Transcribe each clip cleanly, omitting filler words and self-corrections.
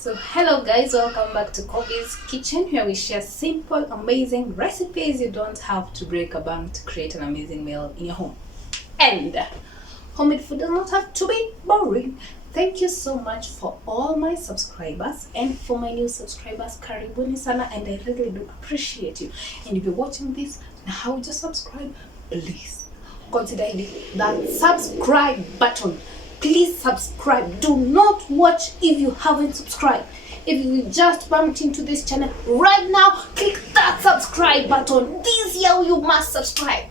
So hello guys, welcome back to Kobe's Kitchen, where we share simple, amazing recipes. You don't have to break a bank to create an amazing meal in your home. And homemade food does not have to be boring. Thank you so much for all my subscribers, and for my new subscribers, karibuni sana, and I really do appreciate you. And if you're watching this and how you just subscribe, please consider hitting that subscribe button. Please subscribe. Do not watch if you haven't subscribed. If you just bumped into this channel right now, click that subscribe button. This year you must subscribe.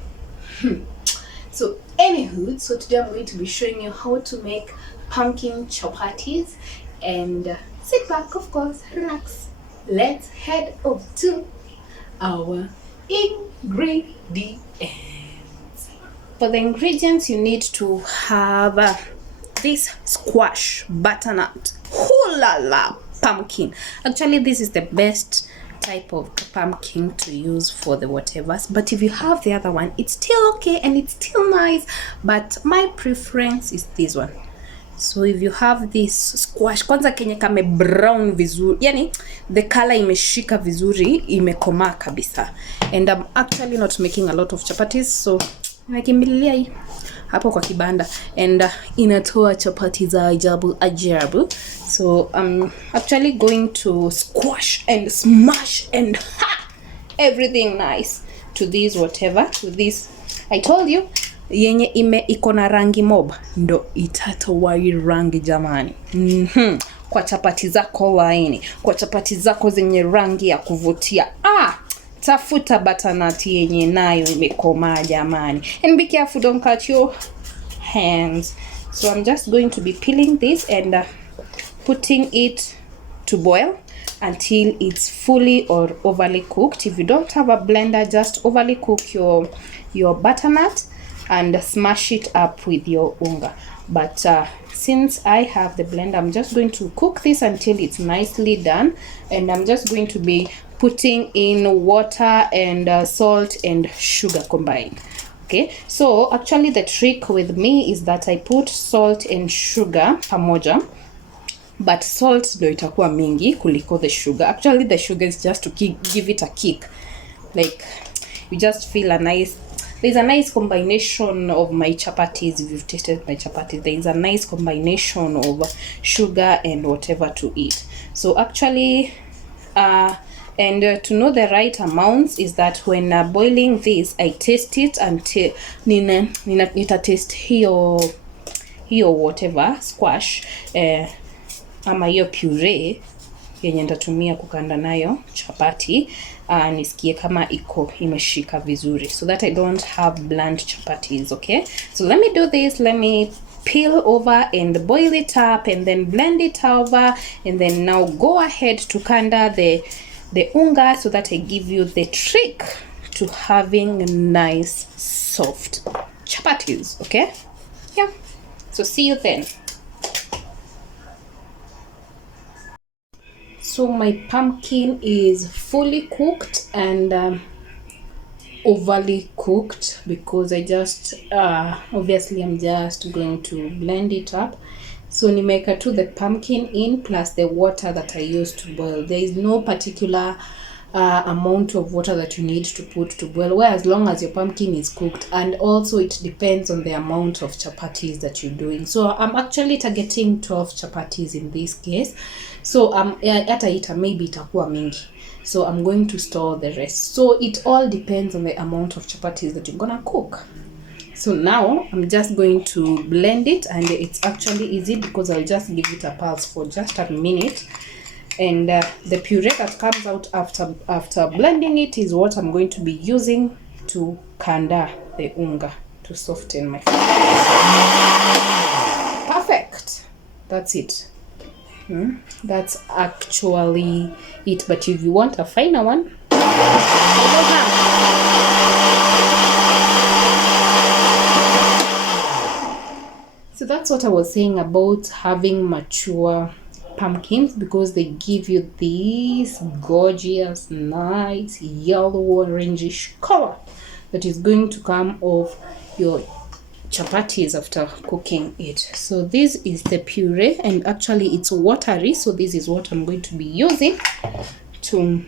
So anywho, so today I'm going to be showing you how to make pumpkin chapatis, and sit back, of course, relax. Let's head over to our ingredients. For the ingredients, you need to have this squash butternut, la pumpkin. Actually, this is the best type of pumpkin to use for the whatevers, but if you have the other one, it's still okay and it's still nice, but my preference is this one. So if you have this squash, kwanza kenye kame brown vizuri, yani the color imeshika vizuri, imekomaa kabisa. And I'm actually not making a lot of chapatis, so nakimbilia hii hapo kwa kibanda, and inatoa chapati za ajabu. So I'm actually going to squash and smash and everything nice to this whatever, to this. I told you yenye iko na rangi mob ndo itatoa hii rangi jamani. Kwa chapati zako laini, kwa chapati zako zenye rangi ya kuvutia, tafuta butternut yenye nayo imekomaa jamani. And be careful, don't cut your hands. So I'm just going to be peeling this and putting it to boil until it's fully or overly cooked. If you don't have a blender, just overly cook your butternut and smash it up with your unga. But since I have the blender, I'm just going to cook this until it's nicely done, and I'm just going to be putting in water and salt and sugar combined. Okay, so actually the trick with me is that I put salt and sugar pamoja, but salt ndo itakuwa mingi kuliko the sugar. Actually the sugar is just to give it a kick, like you just feel there's a nice combination of my chapatis. If you've tasted my chapatis, there is a nice combination of sugar and whatever to eat. So actually and to know the right amounts is that when boiling this, I taste it until nita taste hiyo whatever squash ama hiyo puree yenye nitatumia kukanda nayo chapati, nisikie kama imeshika vizuri, so that I don't have bland chapatis. Okay, so let me do this. Let me peel over and boil it up and then blend it over, and then now go ahead to kanda the unga, so that I give you the trick to having nice soft chapatis. Okay, yeah, so see you then. So my pumpkin is fully cooked and overly cooked, because I just obviously I'm just going to blend it up. So nimeka to the pumpkin in plus the water that I used to boil. There is no particular amount of water that you need to put to boil, where as long as your pumpkin is cooked, and also it depends on the amount of chapatis that you're doing. So I'm actually targeting 12 chapatis in this case. So hata ita maybe itakuwa mingi, so I'm going to store the rest. So it all depends on the amount of chapatis that you're gonna cook. So now I'm just going to blend it, and it's actually easy because I'll just give it a pulse for just a minute, and the puree that comes out after blending it is what I'm going to be using to kanda the unga to soften my food. Perfect. That's it. That's actually it, but if you want a finer one, so that's what I was saying about having mature pumpkins, because they give you this gorgeous, nice yellow orangish color that is going to come off your chapatis after cooking it. So this is the puree, and actually it's watery, so this is what I'm going to be using to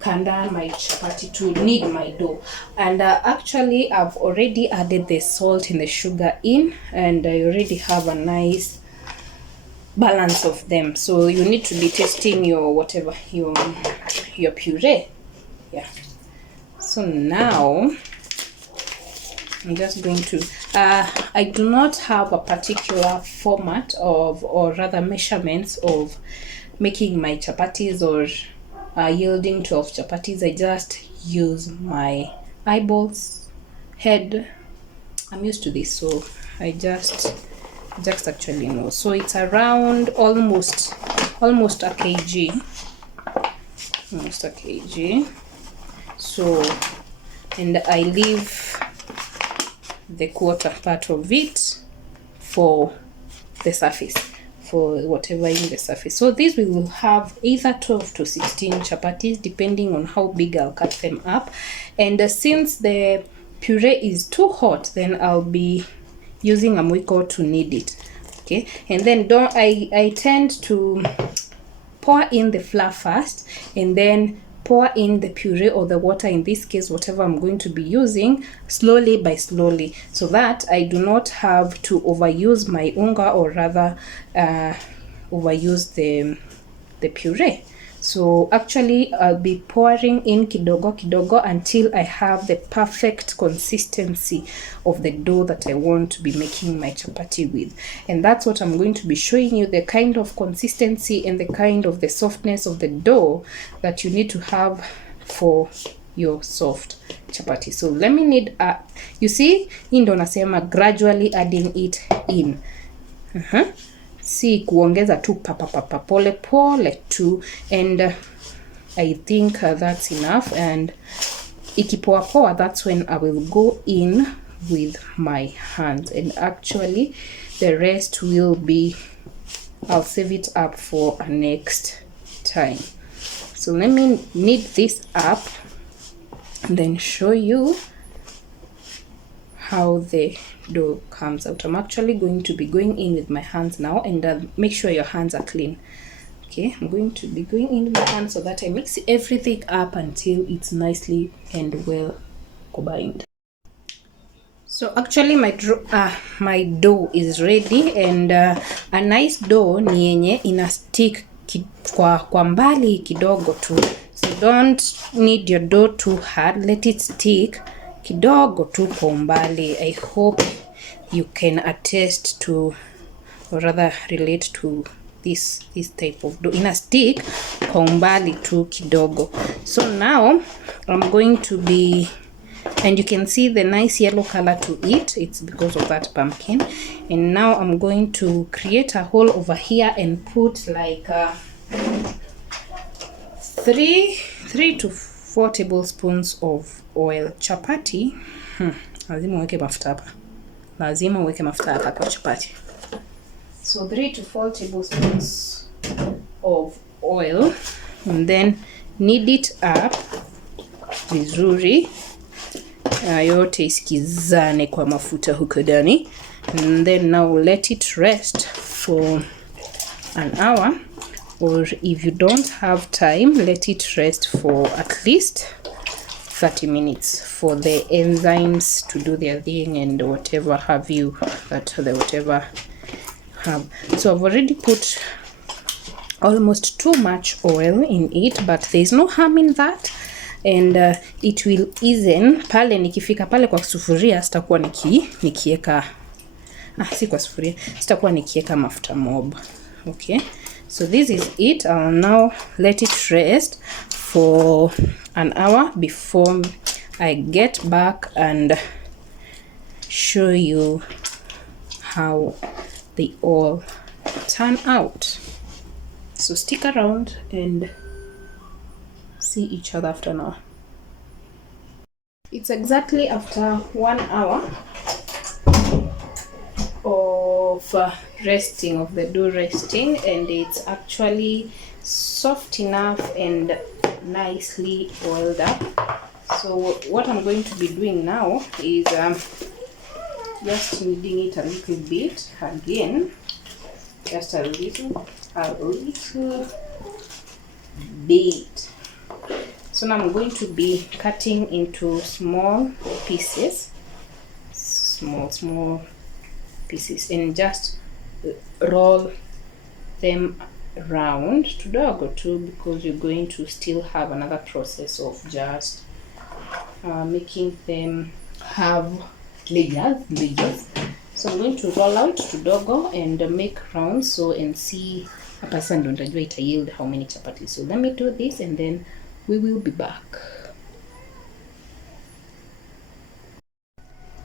kanda my chapati, to knead my dough. And actually I've already added the salt and the sugar in, and I already have a nice balance of them. So you need to be testing your whatever, your puree. Yeah. So now I'm just going to I do not have a particular format of, or rather measurements of making my chapatis or yielding 12 chapatis. I just use my eyeballs, head. I'm used to this, so I just actually know. So it's around almost a kg, almost a kg. So, and I leave the quarter part of it for the surface, for whatever in the surface. So this will have either 12 to 16 chapatis depending on how big I'll cut them up. And since the puree is too hot, then I'll be using a mwiko to knead it. Okay, and then I tend to pour in the flour first, and then pour in the puree or the water, in this case whatever I'm going to be using, slowly by slowly, so that I do not have to overuse my unga, or rather overuse the puree. So actually I'll be pouring in kidogo kidogo until I have the perfect consistency of the dough that I want to be making my chapati with. And that's what I'm going to be showing you, the kind of consistency and the kind of the softness of the dough that you need to have for your soft chapati. So let me knead you see, hii ndo nasema gradually adding it in. Si kuongeza tu papa pole pole tu, and I think that's enough. And ikipoa poa, that's when I will go in with my hands, and actually the rest will be, I'll save it up for a next time. So let me knead this up and then show you how the dough comes out. I'm actually going to be going in with my hands now, and make sure your hands are clean. Okay, I'm going to be going in with my hands so that I mix everything up until it's nicely and well combined. So actually my dough is ready, and a nice dough ni yenye ina stick kwa mbali kidogo tu. So don't knead your dough too hard, let it stick kidogo tu kwa umbali. I hope you can attest to, or rather relate to this type of dough. Ina stick kwa umbali tu kidogo. So now I'm going to be, and you can see the nice yellow color to it, it's because of that pumpkin. And now I'm going to create a hole over here and put like 3 to 4 tablespoons of oil. Chapati, lazima uweke mafuta hapa. Lazima uweke mafuta hapa kwa chapati. So 3 to 4 tablespoons of oil, and then knead it up vizuri. Yote isikizane kwa mafuta huko ndani. And then now let it rest for an hour, or if you don't have time, let it rest for at least 30 minutes for the enzymes to do their thing and whatever have you, that the whatever have. So I've already put almost too much oil in it, but there's no harm in that, and it will easen pale nikifika pale kwa sufuria. Sitakuwa nikieka si kwa sufuria, sitakuwa nikieka mafuta mob. Okay, so this is it. I'll now let it rest for an hour before I get back and show you how they all turn out. So stick around and see each other after an hour. It's exactly after 1 hour of resting, of the dough resting, and it's actually soft enough and nicely oiled up. So what I'm going to be doing now is just kneading it a little bit again, just a little bit. So now I'm going to be cutting into small pieces, small pieces, and just roll them round kidogo too, because you're going to still have another process of just making them have layers. So I'm going to roll out kidogo and make rounds, so and see hapa sasa ndo nitajua ita yield how many chapatis. So let me do this and then we will be back.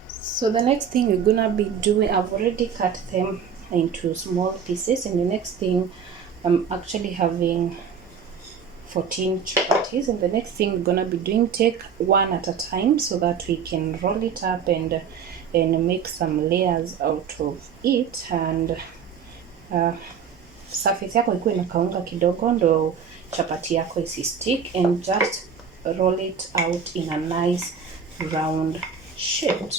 So the next thing we're gonna be doing, I've already cut them into small pieces, and the next thing I'm actually having 14 chapatis, and the next thing we're gonna be doing, take one at a time so that we can roll it up and make some layers out of it, and surface yako ikuwe inakaunga kidogo ndo chapati yako isi stick, and just roll it out in a nice round shape.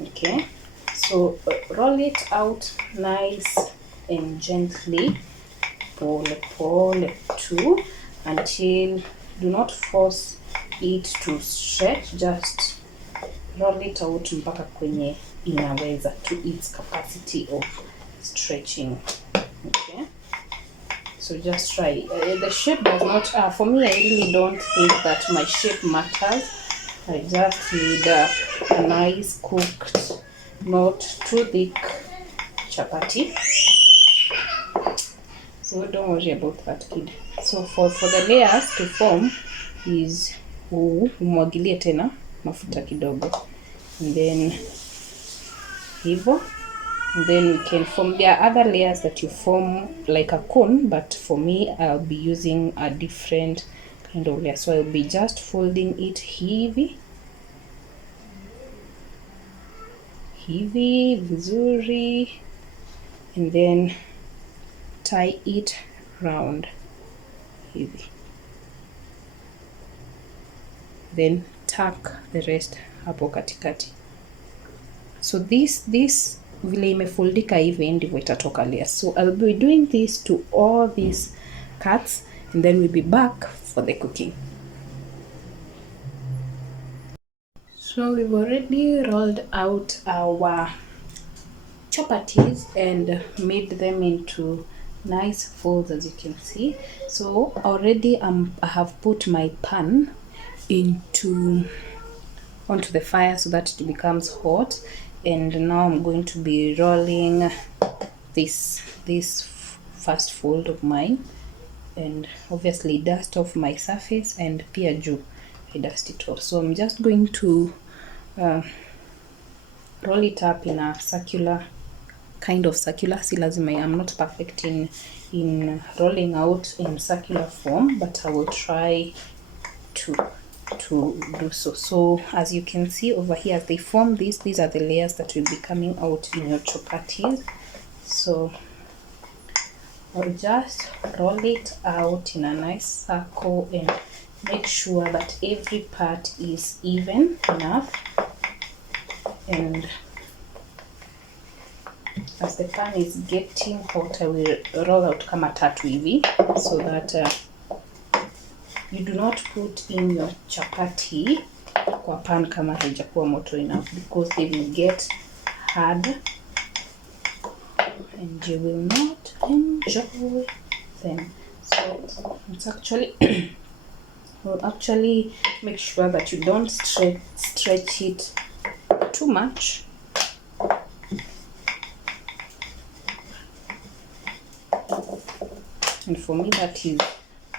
Okay, so roll it out nice and gently, pole too, until, do not force it to stretch, just roll it out mpaka kwenye inaweza, to its capacity of stretching. Okay, so just try. The shape does not, for me, I really don't think that my shape matters. I just need a nice cooked, not too thick chapati. So don't worry about that, kid. So for the layers to form is umwagilie tena mafuta kidogo, and then hivyo, and then we can form. There are other layers that you form like a cone, but for me I'll be using a different kind of layer. So I'll be just folding it hivi vizuri, and then tie it round hivi, then tuck the rest hapo katikati. So this vile imefoldika hivi ndivyo itatoka layer. So I'll be doing this to all these cuts, and then we'll be back for the cooking. So we've already rolled out our chapatis and made them into nice folds, as you can see. So already I have put my pan onto the fire so that it becomes hot, and now I'm going to be rolling this first fold of mine, and obviously dust off my surface, and pia juu I dust it off. So I'm just going to roll it up in a circular, kind of circular. See, lazima, I'm not perfect in rolling out in circular form, but I will try to do so. So as you can see over here, as they form these are the layers that will be coming out in your chapatis. So I'll just roll it out in a nice circle and make sure that every part is even enough, and as the pan is getting hot, I will roll out kama tatu hivi, so that you do not put in your chapati kwa pan kama haijakuwa moto enough, because they will get hard and you will not enjoy them. So it's actually will actually make sure that you don't stretch it too much. And for me that is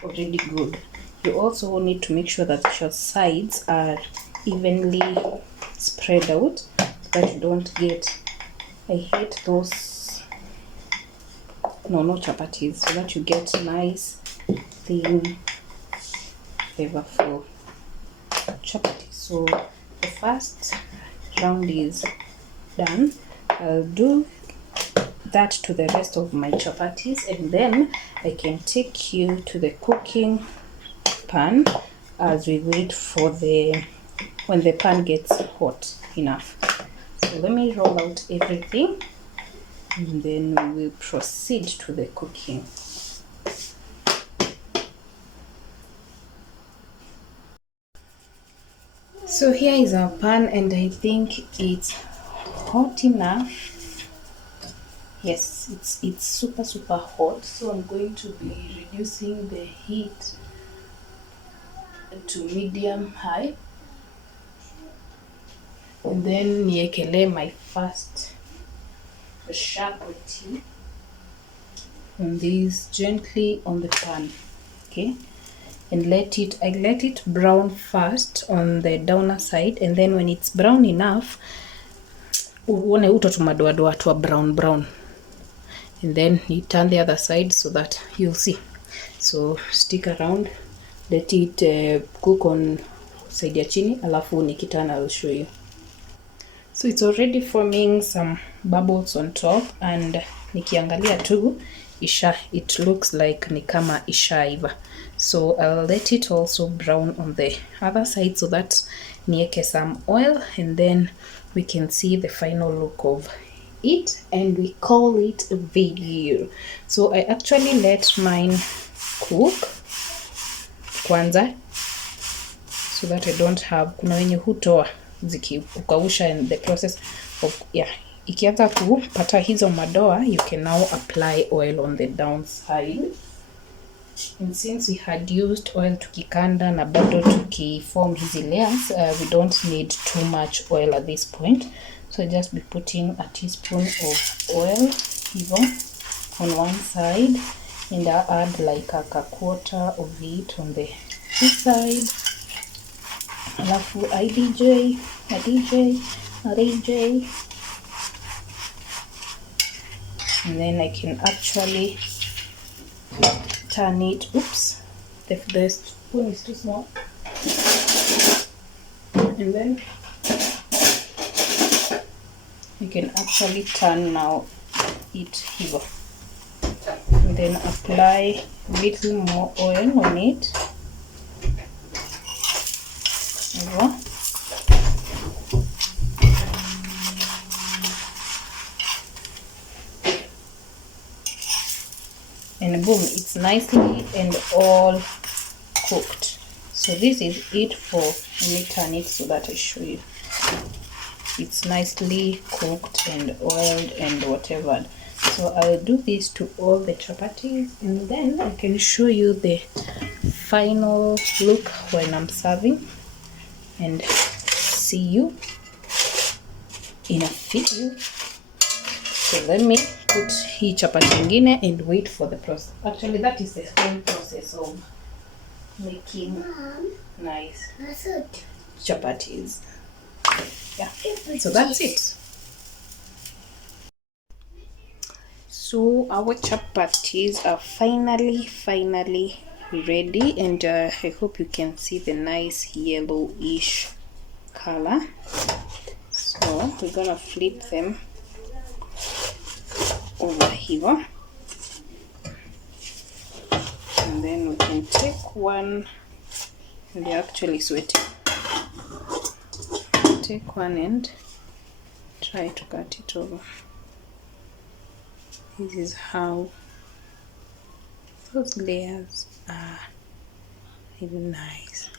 already good. You also need to make sure that your sides are evenly spread out so that you don't get, I hate those, no chapatis, so that you get nice thin flavorful chapati. So the first round is done. I'll do that to the rest of my chapatis, and then I can take you to the cooking pan as we wait for when the pan gets hot enough. So let me roll out everything and then we will proceed to the cooking. So here is our pan and I think it's hot enough. Yes, it's super hot. So I'm going to be reducing the heat to medium high. And then niekele my first chapati on this gently on the pan. Okay. And I let it brown first on the downer side, and then when it's brown enough, uone uto tumadoadoa to a brown, and then you turn the other side so that you'll see. So stick around, let it cook on side ya chini, alafu nikitana I'll show you. So it's already forming some bubbles on top, and nikiangalia tu it looks like ni kama ishaiva. So I'll let it also brown on the other side so that nieke some oil, and then we can see the final look of it, and we call it a video. So I actually let mine cook kwanza so that I don't have, kuna wenye hutoa zikikausha in the process of ikianza kupata hizo madoa, you can now apply oil on the downside. And since we had used oil tukikanda na bado tukiform hizi layers, we don't need too much oil at this point. So just be putting a teaspoon of oil on one side, and I add like a quarter of it on the this side. Alafu a DJ, and then I can actually turn it. Oops, the spoon is too small. And then you can actually turn now it here, and then apply a little more oil on it. And boom, it's nicely and all cooked. So this is it for, let me turn it so that I show you. It's nicely cooked and oiled and whatever. So I'll do this to all the chapatis, and then I can show you the final look when I'm serving, and see you in a video. So let me put hii chapati ingine and wait for the process. Actually, that is the whole process of making nice chapatis. Yeah, so that's it. So our chapatis are finally ready, and I hope you can see the nice yellowish color. So we're gonna flip them over here, and then we can take one, and they're actually sweating. Take one and try to cut it over. This is how those layers are really nice.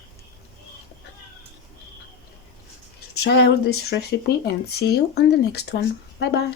Try out this recipe and see you on the next one. Bye bye.